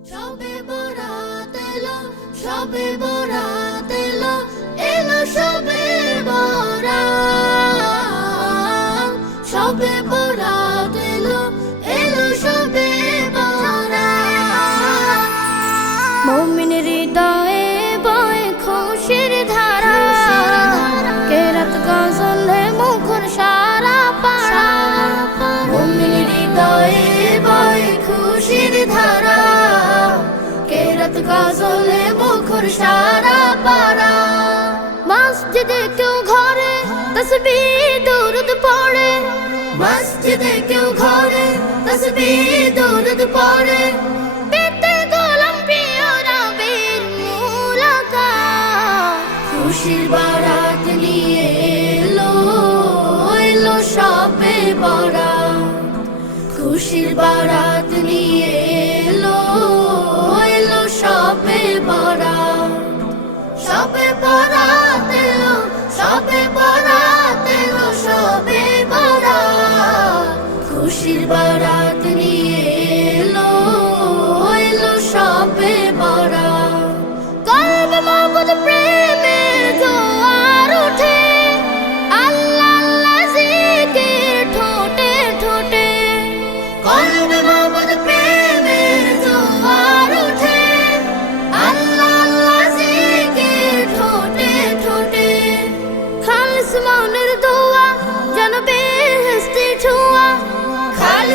সবে বরাত এলো সবে বরাত এলো এলো সবে বরাত। সবে বরাত এলো হৃদয়ে মুখর সারা পাড়া। মসজিদে কেউ ঘরে তসবিহ দরুদ পড়ে। মসজিদে কেউ ঘরে তসবিহ দরুদ পড়ে। খুশির বারাত নিয়ে এলো এলো সবে বরাত। খুশির বারাত সবে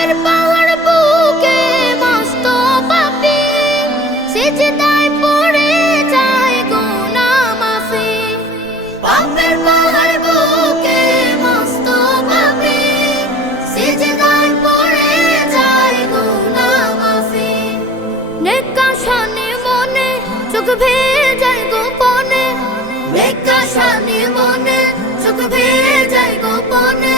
পাপের পাহাড় বুকে মস্ত পাপি। সিজদায় পড়ে যায় গুনাহ মাফি পাপের পাহাড় বুকে মস্ত পাপি। সিজদায় পড়ে যায় গুনাহ মাফি নেকা শানে মনে চোখ ভেজায় গোপনে। নেকা শানে মনে চোখ ভেজায় গোপনে।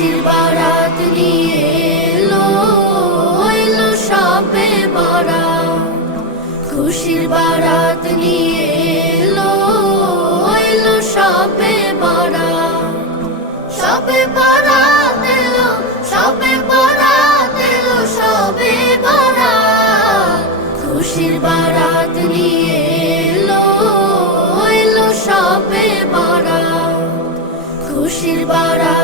খুশির বারাত নিয়ে এলো এলো সবে বরাত খুশির বারাত নিয়ে এলো এলো সবে বরাত সবে বরাত এলো সবে বরাত এলো সবে বরাত খুশির বারাত নিয়ে এলো এলো সবে বরাত খুশির বারাত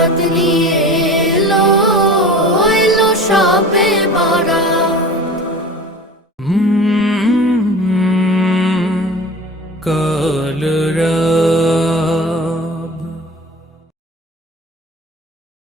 সবে বরা কলরা